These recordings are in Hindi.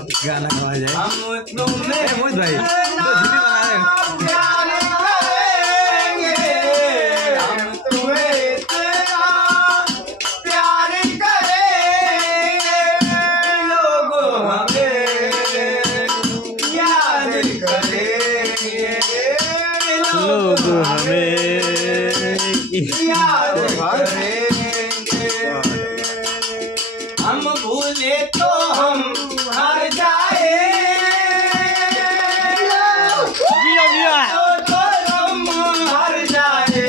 गाना गाया जाए। हम तुम्हें मोहित भाई तो धीमी बना रहे हैं। प्यार करेंगे, हम तुम्हें इतना प्यार करेंगे, लोग हमें याद करेंगे, लोग हमें याद करेंगे। हम भूले तो हम हार जाए, तो हम हार जाए।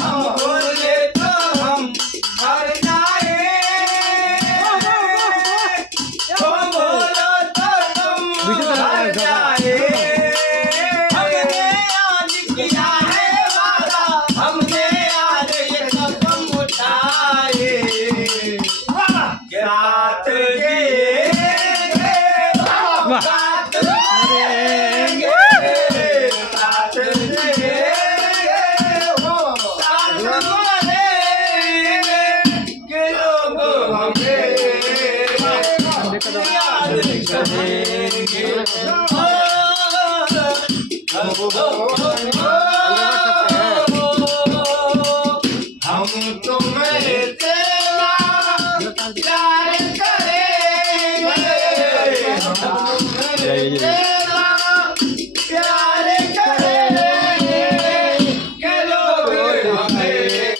हम भूले तो हम हार जाए, तुम बोलो तो तुम हार जाए। हमने आज किया है वादा, हमने आज ये कदम उठाए, रात जिएंगे, रात मरेंगे, रात जिएंगे, रात मरेंगे, कि लोग हमें याद करेंगे। हम तुम्हें तेरा प्यार करेंगे, हम तुम्हें